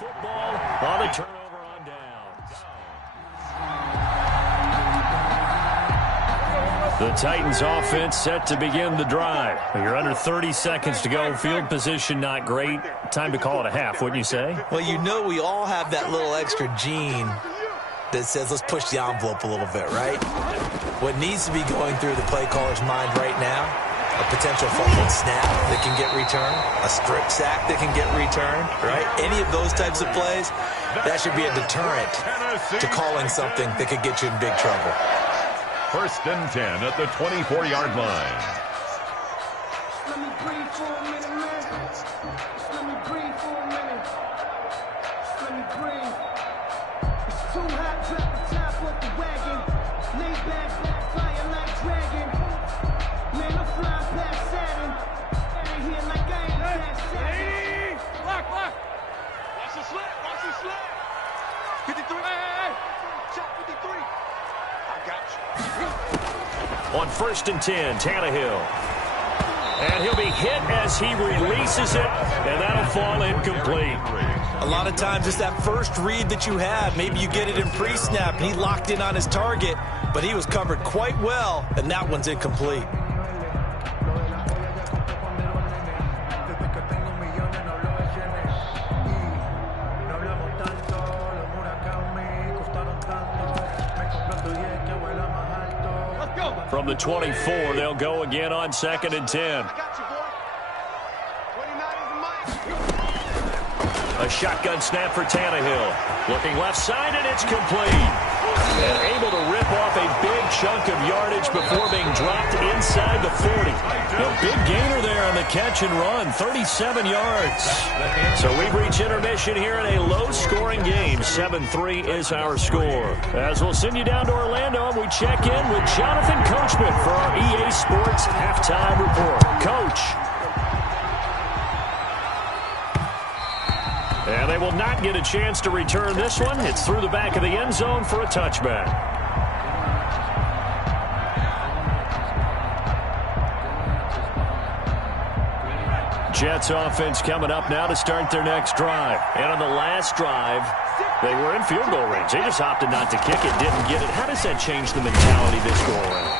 football on a turnover on downs. The Titans offense set to begin the drive. You're under 30 seconds to go. Field position not great. Time to call it a half, wouldn't you say? Well, you know we all have that little extra gene that says let's push the envelope a little bit, right? What needs to be going through the play caller's mind right now, a potential fumbled snap that can get returned, a strip sack that can get returned, right? Any of those types of plays, that should be a deterrent to calling something that could get you in big trouble. 1st and 10 at the 24-yard line. Let me breathe for a minute, man. Let me breathe for a minute. Let me breathe. It's too hot, drop the top off the wagon. Lay back, fire like dragon. Man, I'm flying past Saturn. Out of here like I ain't past Saturn. Lock. Watch the slip. 53. Hey. Check 53. I got you. On 1st and 10, Tannehill. And he'll be hit as he releases it, and that'll fall incomplete. A lot of times it's that first read that you have. Maybe you get it in pre-snap, and he locked in on his target, but he was covered quite well, and that one's incomplete. From the 24, they'll go again on 2nd and 10. A shotgun snap for Tannehill. Looking left side, and it's complete. And able to rip off a big chunk of yardage before being dropped inside the 40. A big gainer there on the catch and run, 37 yards. So we've reached intermission here in a low-scoring game. 7-3 is our score. As we'll send you down to Orlando, and we check in with Jonathan Coachman for our EA Sports Halftime Report. Coach. And they will not get a chance to return this one. It's through the back of the end zone for a touchback. Jets offense coming up now to start their next drive. And on the last drive, they were in field goal range. They just opted not to kick it, didn't get it. How does that change the mentality this go around?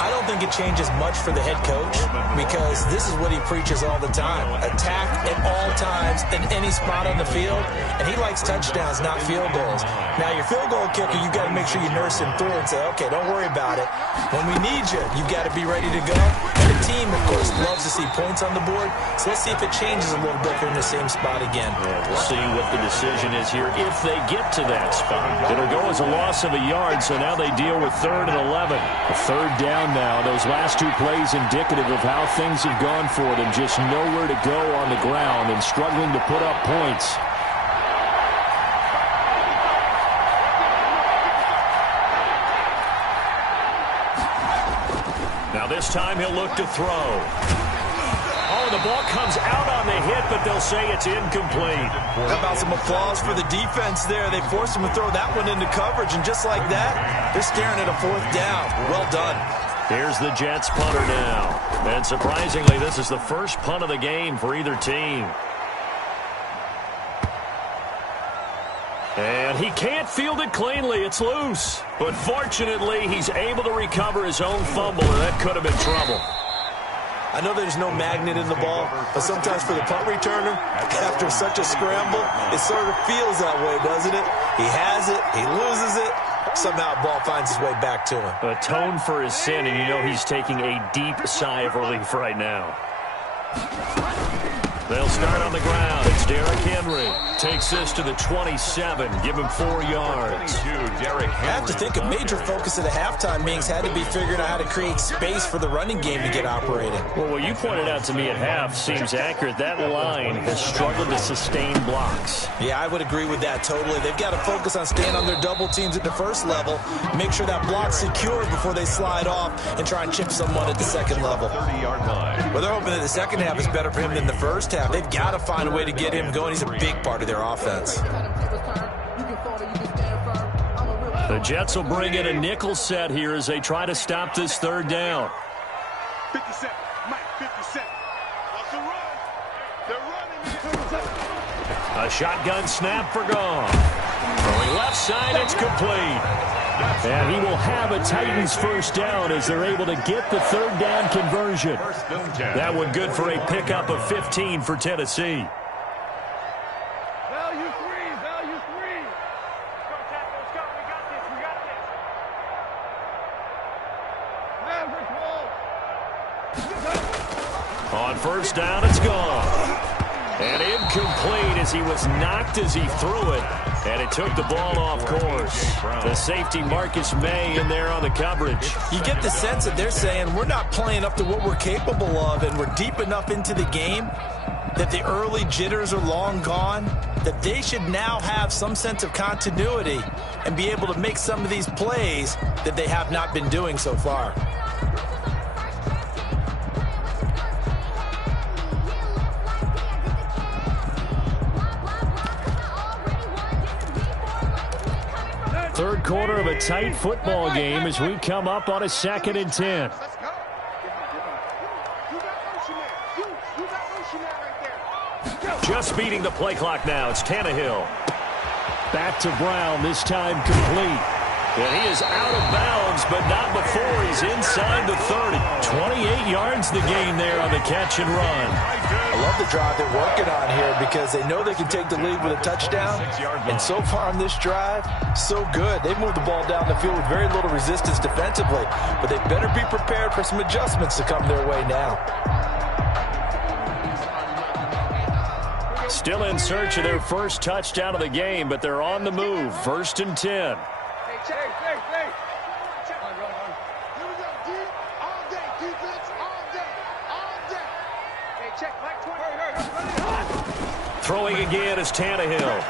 I don't think it changes much for the head coach because this is what he preaches all the time. Attack at all times in any spot on the field, and he likes touchdowns, not field goals. Now, your field goal kicker, you've got to make sure you nurse him through and say, okay, don't worry about it. When we need you, you've got to be ready to go. And the team, of course, loves to see points on the board, so let's see if it changes a little bit. They're in the same spot again. Yeah, we'll see what the decision is here if they get to that spot. It'll go as a loss of a yard, so now they deal with 3rd and 11. A 3rd down now. Those last 2 plays indicative of how things have gone for them. Just nowhere to go on the ground and struggling to put up points. Now this time he'll look to throw. Oh, the ball comes out on the hit, but they'll say it's incomplete. How about some applause for the defense there? They forced him to throw that one into coverage, and just like that, they're staring at a 4th down. Well done. Here's the Jets punter now. And surprisingly, this is the first punt of the game for either team. And he can't field it cleanly. It's loose. But fortunately, he's able to recover his own fumble, and that could have been trouble. I know there's no magnet in the ball, but sometimes for the punt returner, after such a scramble, it sort of feels that way, doesn't it? He has it, he loses it, somehow the ball finds its way back to him. Atone for his sin, and you know he's taking a deep sigh of relief right now. They'll start on the ground. It's Derrick Henry. Takes this to the 27. Give him 4 yards. I have to think a major focus at the halftime meetings had to be figuring out how to create space for the running game to get operating. Well, what you pointed out to me at half seems accurate. That line has struggled to sustain blocks. Yeah, I would agree with that totally. They've got to focus on staying on their double teams at the first level, make sure that block's secure before they slide off and try and chip someone at the second level. 30-yard line. Well, they're hoping that the second half is better for him than the first half. They've got to find a way to get him going. He's a big part of their offense. The Jets will bring in a nickel set here as they try to stop this 3rd down. 57, Mike, 57. What's the run? They're running. A shotgun snap for gone. Throwing left side, it's complete. And he will have a Titans first down as they're able to get the third down conversion. That one good for a pickup of 15 for Tennessee. Value three. Let's go, Tackle. Let's go. We got this. Maverick wall. On first down, it's gone. And incomplete as he was knocked as he threw it. And it took the ball off course. The safety Marcus May in there on the coverage. You get the sense that they're saying we're not playing up to what we're capable of, and we're deep enough into the game that the early jitters are long gone, that they should now have some sense of continuity and be able to make some of these plays that they have not been doing so far. Third quarter of a tight football game as we come up on a 2nd and 10. Let's go. You got motion there. You got motion there right there. Just beating the play clock now. It's Tannehill. Back to Brown, this time complete. And he is out of bounds, but not before he's inside the 30. 28 yards the gain there on the catch and run. I love the drive they're working on here because they know they can take the lead with a touchdown. And so far on this drive, so good. They've moved the ball down the field with very little resistance defensively. But they better be prepared for some adjustments to come their way now. Still in search of their first touchdown of the game, but they're on the move. 1st and 10. Hey. Check. Here we go. Deep all day. Defense all day. Hey, check. Like 20. Throwing again is Tannehill.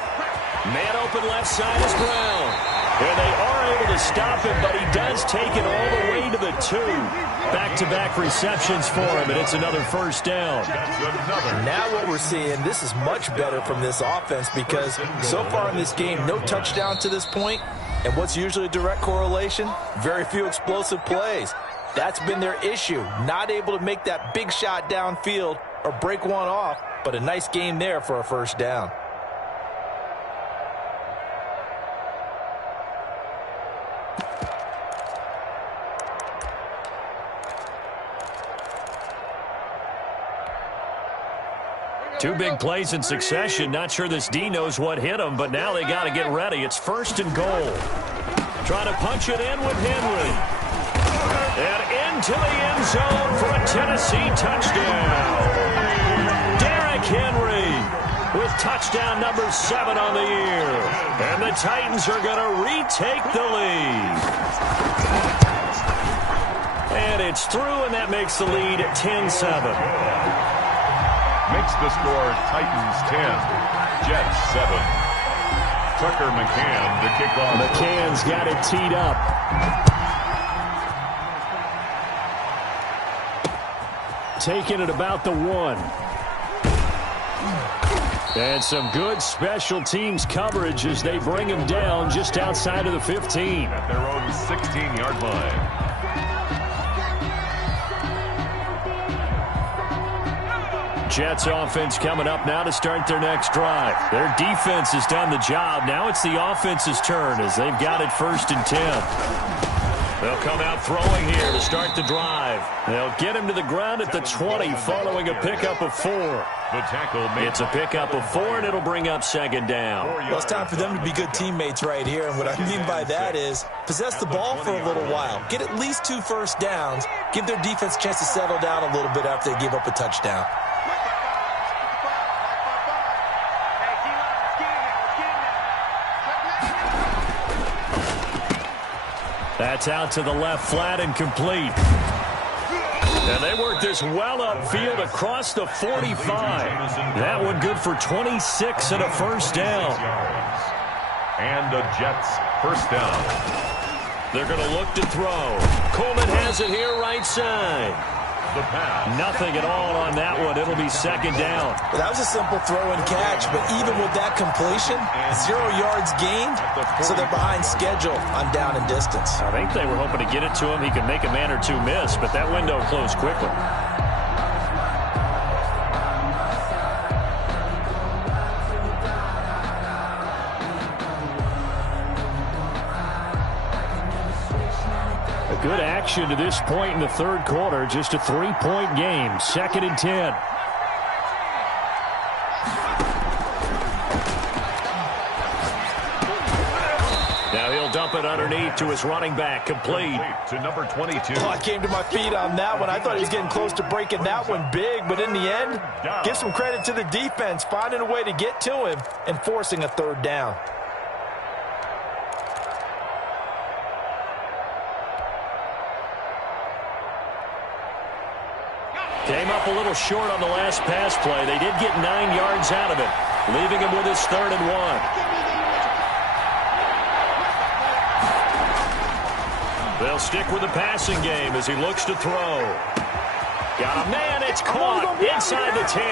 Man open left side is Brown. And they are able to stop him, but he does take it all the way to the 2. Back-to-back receptions for him, and it's another first down. Now what we're seeing, this is much better from this offense because so far in this game, no touchdown to this point. And what's usually a direct correlation? Very few explosive plays. That's been their issue. Not able to make that big shot downfield or break one off, but a nice game there for a first down. Two big plays in succession. Not sure this D knows what hit him, but now they got to get ready. It's 1st and goal. Trying to punch it in with Henry. And into the end zone for a Tennessee touchdown. Derrick Henry with touchdown number 7 on the year. And the Titans are going to retake the lead. And it's through, and that makes the lead 10-7. Makes the score Titans 10, Jets 7. Tucker McCann to kick off. McCann's got it teed up. Taking it about the 1. And some good special teams coverage as they bring him down just outside of the 15. At their own 16-yard line. Jets offense coming up now to start their next drive. Their defense has done the job. Now it's the offense's turn as they've got it 1st and 10. They'll come out throwing here to start the drive. They'll get him to the ground at the 20 following a pickup of 4. The tackle made. It's a pickup of 4, and it'll bring up 2nd down. Well, it's time for them to be good teammates right here. And what I mean by that is possess the ball for a little while. Get at least 2 first downs. Give their defense a chance to settle down a little bit after they give up a touchdown. That's out to the left flat and complete. And they work this well upfield across the 45. That one good for 26 and a first down. And the Jets first down. They're going to look to throw. Coleman has it here right side. The pass. Nothing at all on that one. It'll be 2nd down. Well, that was a simple throw and catch, but even with that completion, 0 yards gained, so they're behind schedule on down and distance. I think they were hoping to get it to him. He could make a man or 2 miss, but that window closed quickly. Good action to this point in the third quarter. Just a 3-point game. 2nd and 10. Now he'll dump it underneath to his running back. Complete. To number 22. Oh, I came to my feet on that one. I thought he was getting close to breaking that one big, but in the end, give some credit to the defense, finding a way to get to him and forcing a third down. Came up a little short on the last pass play. They did get 9 yards out of it, leaving him with his 3rd and 1. They'll stick with the passing game as he looks to throw. Got a man. It's caught inside the 10.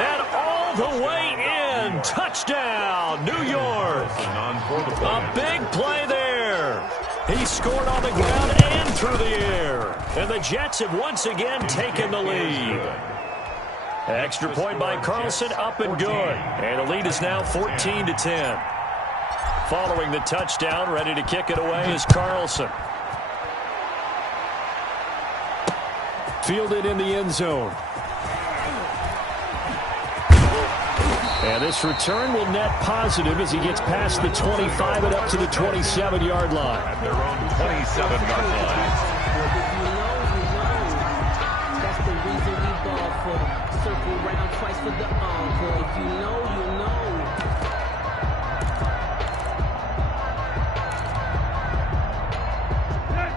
And all the way in. Touchdown, New York. A big play there. He scored on the ground and through the air. And the Jets have once again taken the lead. Extra point by Carlson, up and good. And the lead is now 14-10. Following the touchdown, ready to kick it away is Carlson. Fielded in the end zone. And this return will net positive as he gets past the 25 and up to the 27-yard line. At their own 27-yard line. That's the reason we ball for. Circle round twice for the encore. If you know, you know.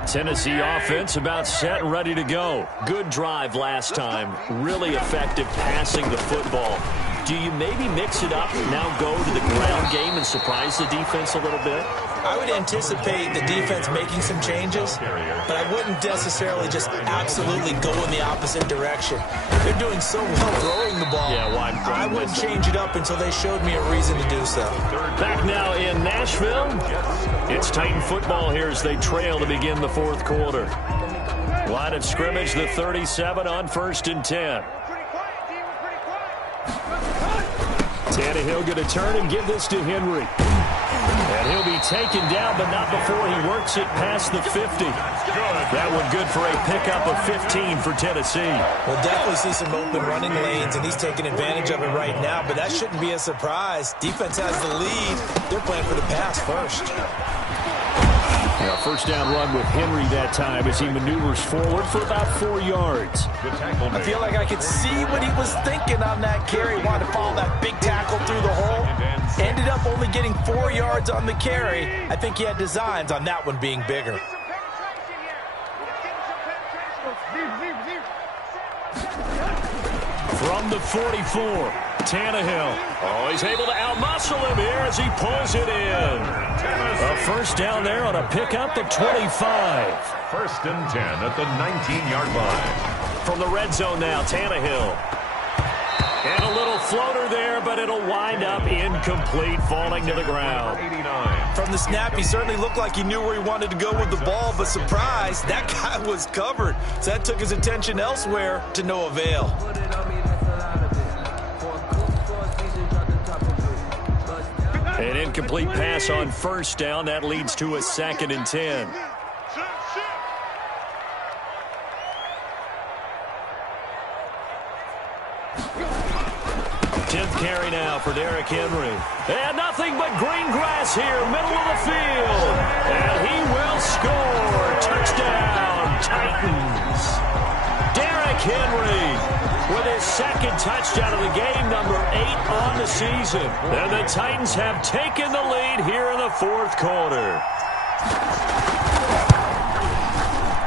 Tennessee offense about set and ready to go. Good drive last time. Really effective passing the football. Do you maybe mix it up, now go to the ground game and surprise the defense a little bit? I would anticipate the defense making some changes, but I wouldn't necessarily just absolutely go in the opposite direction. They're doing so well throwing the ball. Yeah, well, I wouldn't change it up until they showed me a reason to do so. Back now in Nashville. It's Titan football here as they trail to begin the 4th quarter. Line of scrimmage, the 37 on 1st and 10. Tannehill going to turn and give this to Henry. And he'll be taken down, but not before he works it past the 50. That one good for a pickup of 15 for Tennessee. We'll definitely see some open running lanes, and he's taking advantage of it right now, but that shouldn't be a surprise. Defense has the lead. They're playing for the pass first. Now, 1st down run with Henry that time as he maneuvers forward for about 4 yards. I feel like I could see what he was thinking on that carry. Wanted to follow that big tackle through the hole. Ended up only getting 4 yards on the carry. I think he had designs on that one being bigger. From the 44, Tannehill. Oh, he's able to outmuscle him here as he pulls it in. A 1st down there on a pickup at 25. 1st and 10 at the 19-yard line. From the red zone now, Tannehill. And a little floater there, but it'll wind up incomplete, falling to the ground. 89. From the snap, he certainly looked like he knew where he wanted to go with the ball, but surprise, that guy was covered. So that took his attention elsewhere to no avail. An incomplete pass on 1st down. That leads to a 2nd and 10. 10th carry now for Derrick Henry. And nothing but green grass here, middle of the field. And he will score. Touchdown, Titans. Derrick Henry with his 2nd touchdown of the game, number 8 on the season. And the Titans have taken the lead here in the 4th quarter.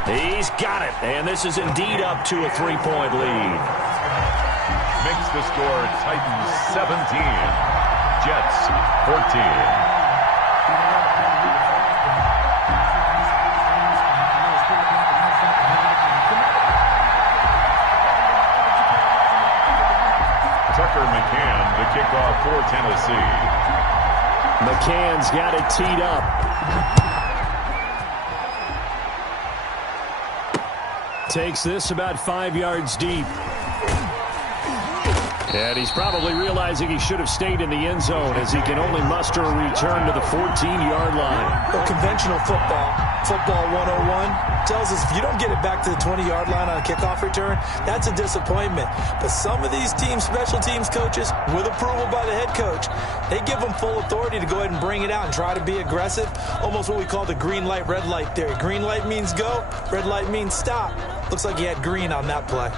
He's got it, and this is indeed up to a 3-point lead. Makes the score Titans 17, Jets 14. Kickoff for Tennessee. McCann's got it teed up. Takes this about 5 yards deep. And he's probably realizing he should have stayed in the end zone as he can only muster a return to the 14-yard line. Well, conventional football 101, tells us if you don't get it back to the 20-yard line on a kickoff return, that's a disappointment. But some of these special teams coaches, with approval by the head coach, they give them full authority to go ahead and bring it out and try to be aggressive, almost what we call the green light, red light theory. Green light means go, red light means stop. Looks like he had green on that play.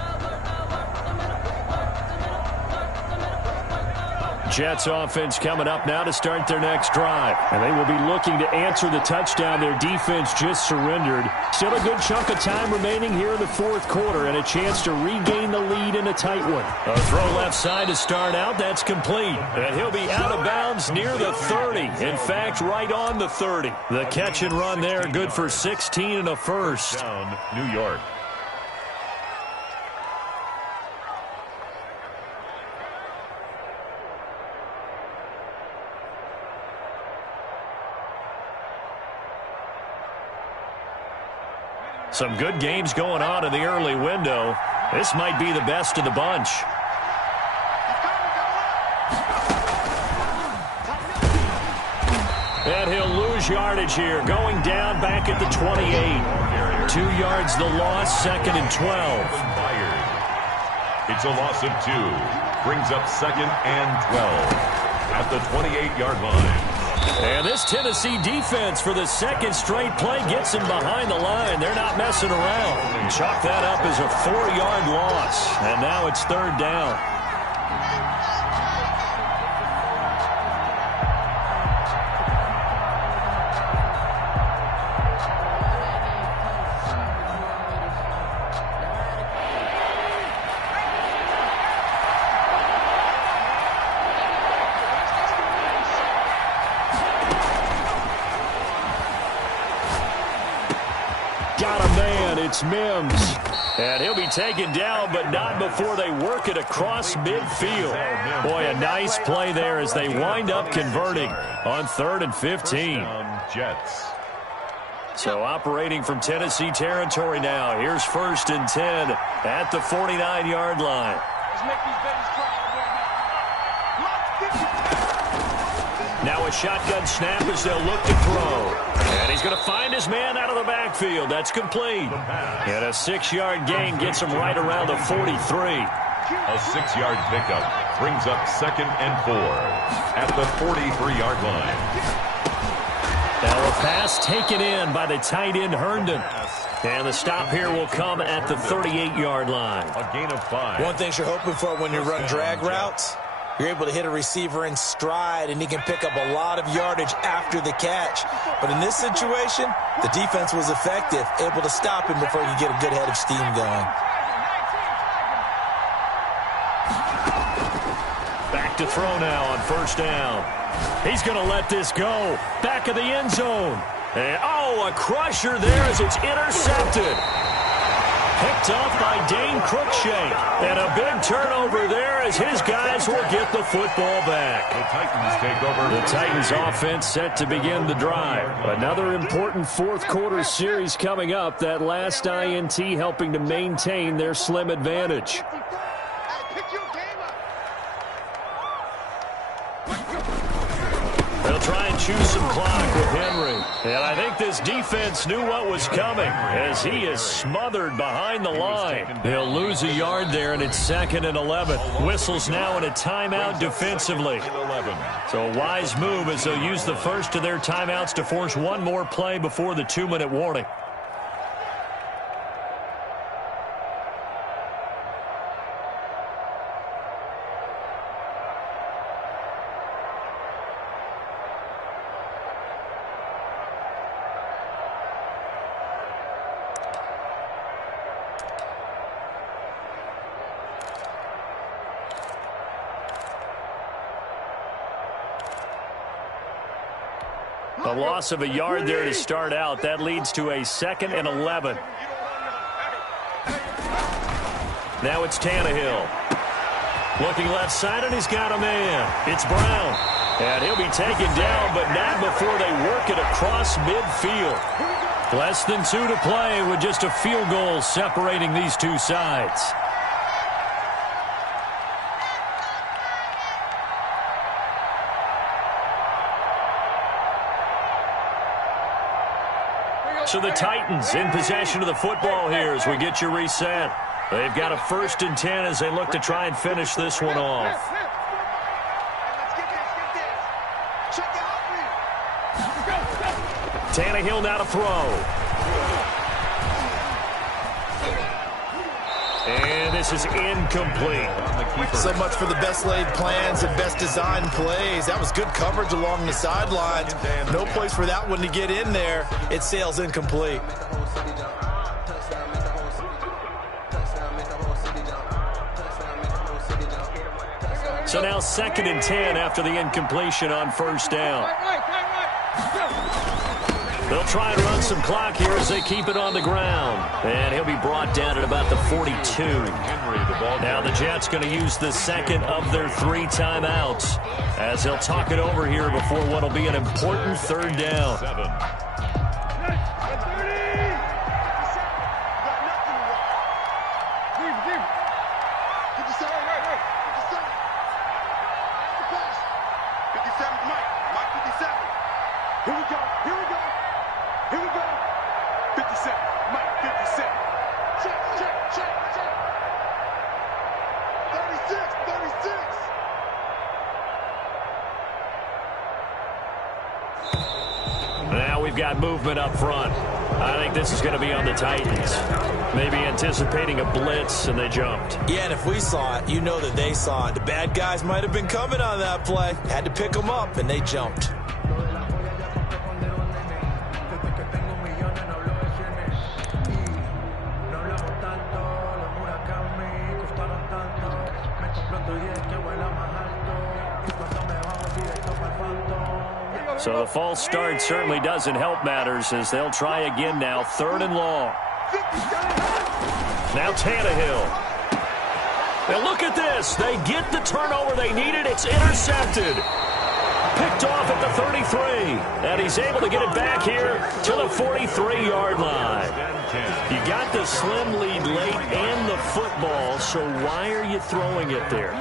Jets offense coming up now to start their next drive. And they will be looking to answer the touchdown their defense just surrendered. Still a good chunk of time remaining here in the fourth quarter and a chance to regain the lead in a tight one. A throw left side to start out. That's complete. And he'll be out of bounds near the 30. In fact, right on the 30. The catch and run there, good for 16 and a first. Down, New York. Some good games going on in the early window. This might be the best of the bunch. And he'll lose yardage here, going down back at the 28. 2 yards the loss, 2nd and 12. It's a loss of 2. Brings up 2nd and 12 at the 28-yard line. And this Tennessee defense for the second straight play gets him behind the line. They're not messing around. Chalk that up as a 4-yard loss. And now it's 3rd down. It's Mims. And he'll be taken down, but not before they work it across midfield. Boy, a nice play there as they wind up converting on 3rd and 15. Jets. So operating from Tennessee territory now. Here's 1st and 10 at the 49-yard line. Now a shotgun snap as they'll look to throw. And he's going to find his man out of the backfield. That's complete. And a 6-yard gain gets him right around the 43. A 6-yard pickup brings up 2nd and 4 at the 43-yard line. Now a pass taken in by the tight end Herndon. And the stop here will come at the 38-yard line. A gain of 5. One thing you're hoping for when you run drag routes, you're able to hit a receiver in stride, and he can pick up a lot of yardage after the catch. But in this situation, the defense was effective, able to stop him before he could get a good head of steam going. Back to throw now on 1st down. He's going to let this go. Back of the end zone. And, a crusher there as it's intercepted. Picked off by Dane Cruikshank. And a big turnover there as his guys will get the football back. The Titans take over. The Titans offense set to begin the drive. Another important fourth quarter series coming up. That last INT helping to maintain their slim advantage. They'll try and choose some clock with Henry. And I think this defense knew what was coming as he is smothered behind the line. They'll lose a yard there, and it's 2nd and 11. Whistles now in a timeout defensively. So a wise move as they'll use the first of their timeouts to force one more play before the 2-minute warning. A loss of a yard there to start out. That leads to a 2nd and 11. Now it's Tannehill. Looking left side, and he's got a man. It's Brown. And he'll be taken down, but not before they work it across midfield. Less than 2 to play with just a field goal separating these two sides. So the Titans in possession of the football here as we get you reset. They've got a 1st and 10 as they look to try and finish this one off. Tannehill now to throw. And this is incomplete. So much for the best laid plans and best designed plays. That was good coverage along the sidelines. No place for that one to get in there. It sails incomplete. So now 2nd and 10 after the incompletion on 1st down. They'll try and run some clock here as they keep it on the ground. And he'll be brought down at about the 42. Now the Jets going to use the 2nd of their 3 timeouts as they'll talk it over here before what will be an important 3rd down. Now we've got movement up front. I think this is going to be on the Titans. Maybe anticipating a blitz, and they jumped. Yeah, and if we saw it, you know that they saw it. The bad guys might have been coming on that play. Had to pick them up, and they jumped. So the false start certainly doesn't help matters as they'll try again now. 3rd and long. Now Tannehill. And look at this. They get the turnover they needed. It's intercepted. Picked off at the 33. And he's able to get it back here to the 43-yard line. You got the slim lead late and the football, so why are you throwing it there?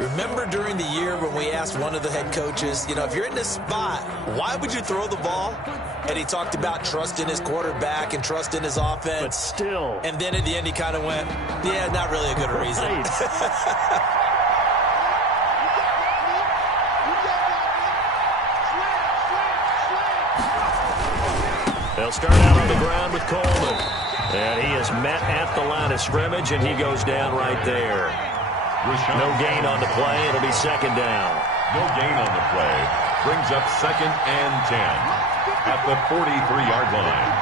Remember during the year when we asked one of the head coaches, you know, if you're in this spot, why would you throw the ball? And he talked about trust in his quarterback and trust in his offense. But still. And then at the end he kind of went, yeah, not really a good reason. They'll start out on the ground with Coleman. And he is met at the line of scrimmage, and he goes down right there. No gain on the play. It'll be 2nd down. No gain on the play. Brings up 2nd and 10 at the 43-yard line.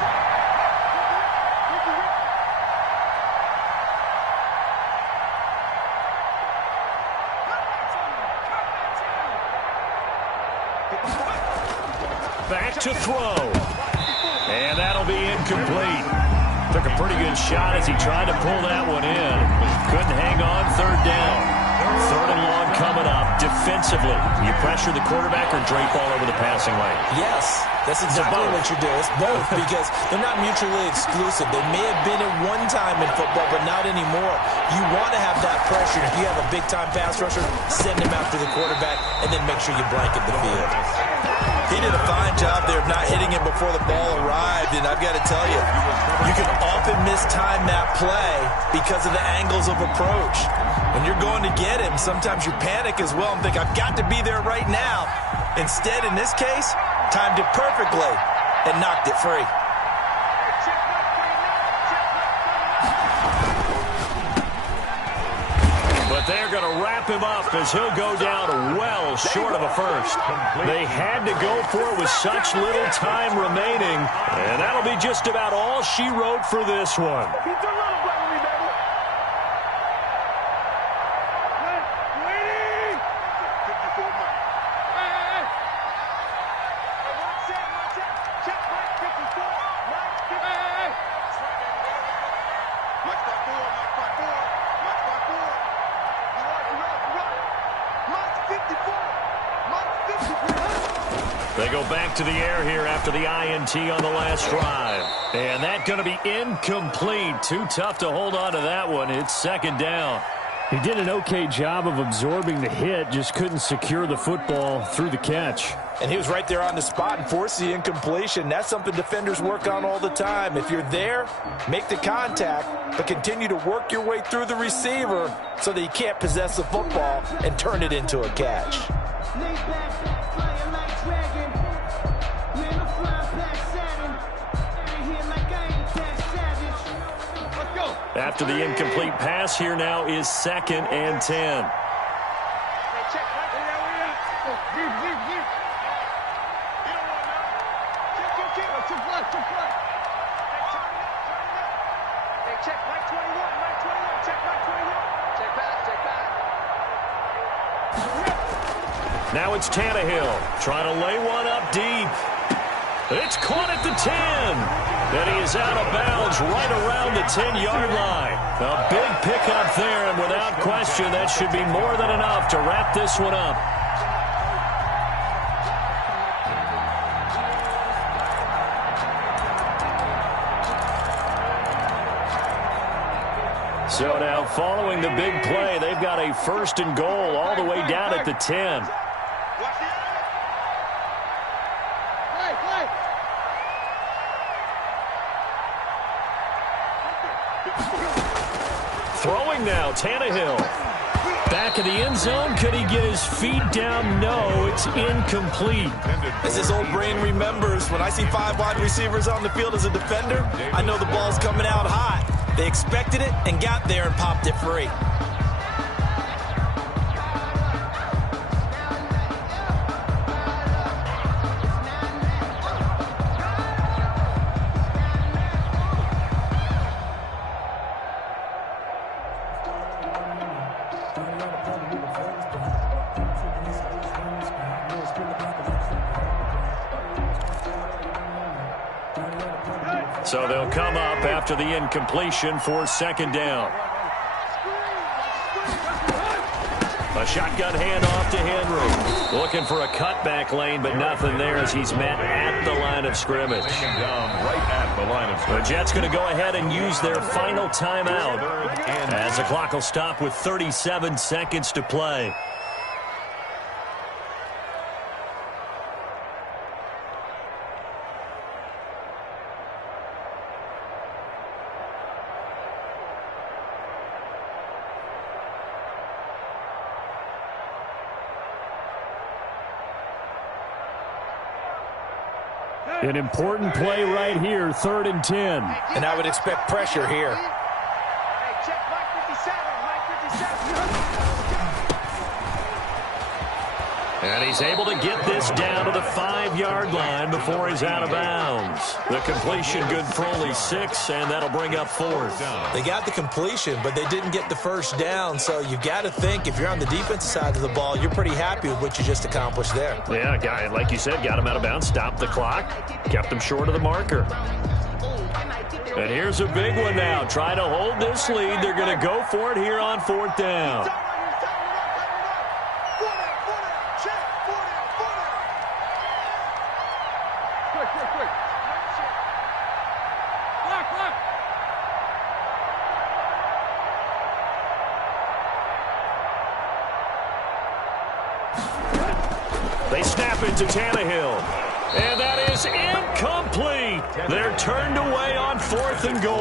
Back to throw. And that'll be incomplete. Took a pretty good shot as he tried to pull that one in. Couldn't hang on. 3rd down. 3rd and long coming up. Defensively, you pressure the quarterback or drape all over the passing lane? Yes, that's exactly what you do. It's both because they're not mutually exclusive. They may have been at one time in football, but not anymore. You want to have that pressure. If you have a big-time pass rusher, send him after the quarterback and then make sure you blanket the field. He did a fine job there of not hitting him before the ball arrived, and I've got to tell you, you can often mistime that play because of the angles of approach. When you're going to get him, sometimes you panic as well and think, I've got to be there right now. Instead, in this case, timed it perfectly and knocked it free. But they're going to wrap him up as he'll go down well short of a first. They had to go for it with such little time remaining, and that'll be just about all she wrote for this one. They go back to the air here after the INT on the last drive. And that's going to be incomplete. Too tough to hold on to that one. It's 2nd down. He did an okay job of absorbing the hit, just couldn't secure the football through the catch. And he was right there on the spot and forced the incompletion. That's something defenders work on all the time. If you're there, make the contact, but continue to work your way through the receiver so that you can't possess the football and turn it into a catch. After the incomplete pass, here now is 2nd and 10. Now it's Tannehill trying to lay one up deep. It's caught at the 10. And he is out of bounds right around the 10-yard line. A big pickup there, and without question, that should be more than enough to wrap this one up. So now, following the big play, they've got a 1st and goal all the way down at the 10. Throwing now, Tannehill. Back of the end zone. Could he get his feet down? No, it's incomplete. As his old brain remembers, when I see 5 wide receivers on the field as a defender, I know the ball's coming out hot. They expected it and got there and popped it free. So they'll come up after the incompletion for 2nd down. A shotgun handoff to Henry. Looking for a cutback lane, but nothing there as he's met at the line of scrimmage. The Jets going to go ahead and use their final timeout as the clock will stop with 37 seconds to play. An important play right here, 3rd and 10. And I would expect pressure here. And he's able to get this down to the 5-yard line before he's out of bounds. The completion good for only 6, and that'll bring up 4th. They got the completion, but they didn't get the 1st down, so you got to think if you're on the defensive side of the ball, you're pretty happy with what you just accomplished there. Yeah, guy, like you said, got him out of bounds, stopped the clock, kept him short of the marker. And here's a big one now. Trying to hold this lead. They're going to go for it here on 4th down. They snap it to Tannehill. And that is incomplete. They're turned away on 4th and goal.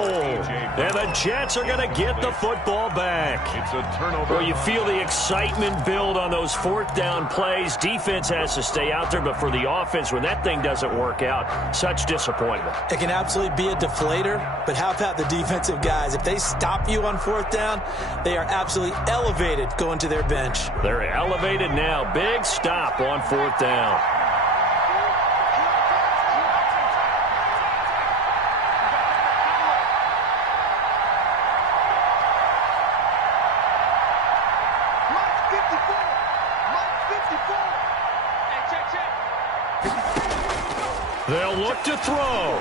And the Jets are going to get the football back. It's a turnover. Well, you feel the excitement build on those 4th down plays. Defense has to stay out there, but for the offense, when that thing doesn't work out, such disappointment. It can absolutely be a deflator, but how about the defensive guys? If they stop you on 4th down, they are absolutely elevated going to their bench. They're elevated now. Big stop on 4th down. They'll look to throw.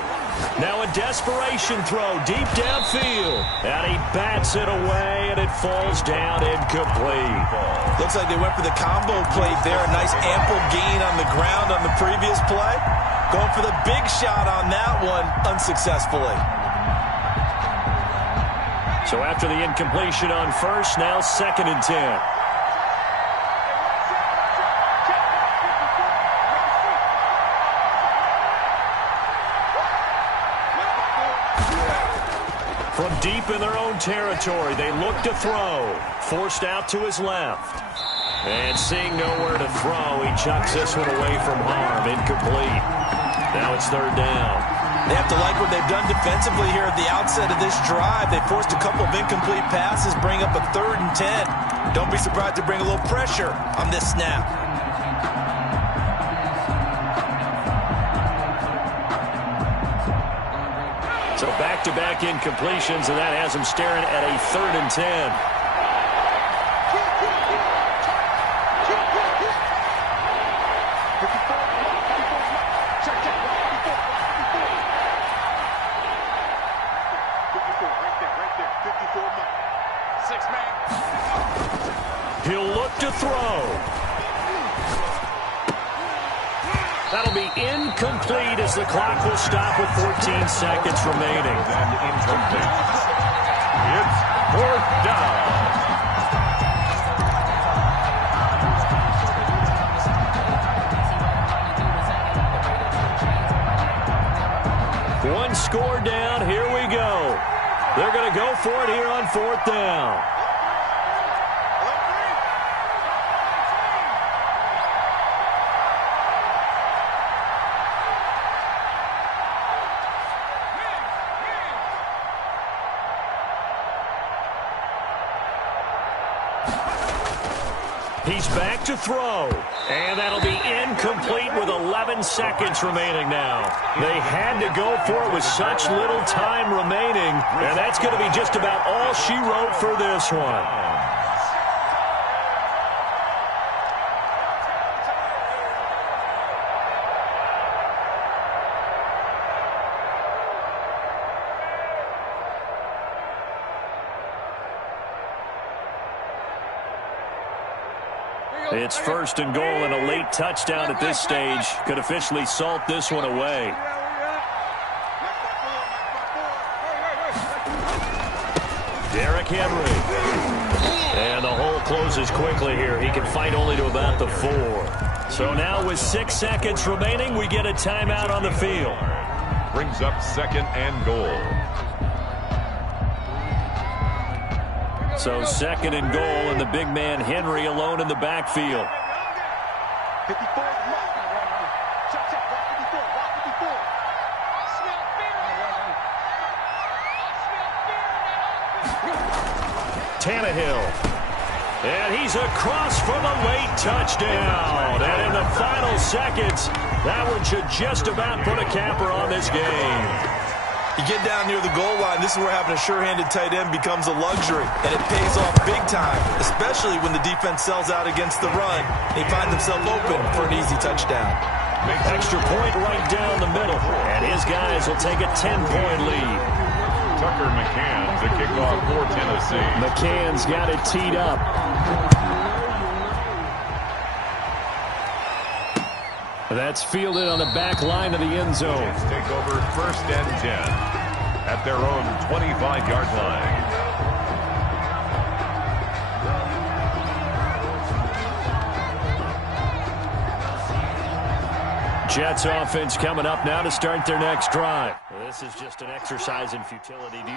Now a desperation throw deep downfield. And he bats it away, and it falls down incomplete. Looks like they went for the combo play there. A nice ample gain on the ground on the previous play. Going for the big shot on that one unsuccessfully. So after the incompletion on 1st, now 2nd and 10. From deep in their own territory, they look to throw. Forced out to his left. And seeing nowhere to throw, he chucks this one away from harm. Incomplete. Now it's third down. They have to like what they've done defensively here at the outset of this drive. They forced a couple of incomplete passes, bring up a 3rd and 10. Don't be surprised to bring a little pressure on this snap. So back-to-back incompletions, and that has them staring at a 3rd and 10. He'll look to throw. That'll be incomplete as the clock will stop with 14 seconds remaining. And incomplete. It's 4th down. One score down. Here we go. They're going to go for it here on 4th down. He's back to throw. And that'll be incomplete with 11 seconds remaining now. They had to go for it with such little time remaining. And that's going to be just about all she wrote for this one. It's 1st and goal, and a late touchdown at this stage could officially salt this one away. Derrick Henry. And the hole closes quickly here. He can fight only to about the 4. So now with 6 seconds remaining, we get a timeout on the field. Brings up 2nd and goal. So 2nd and goal, and the big man Henry alone in the backfield. 54. Tannehill. And he's across for the late touchdown. And in the final seconds, that one should just about put a capper on this game. You get down near the goal line, this is where having a sure-handed tight end becomes a luxury, and it pays off big time, especially when the defense sells out against the run. They find themselves open for an easy touchdown. Extra point right down the middle, and his guys will take a 10-point lead. Tucker McCann to kick off for Tennessee. McCann's got it teed up. That's fielded on the back line of the end zone. Let's take over 1st and 10 at their own 25-yard line. Jets offense coming up now to start their next drive. This is just an exercise in futility.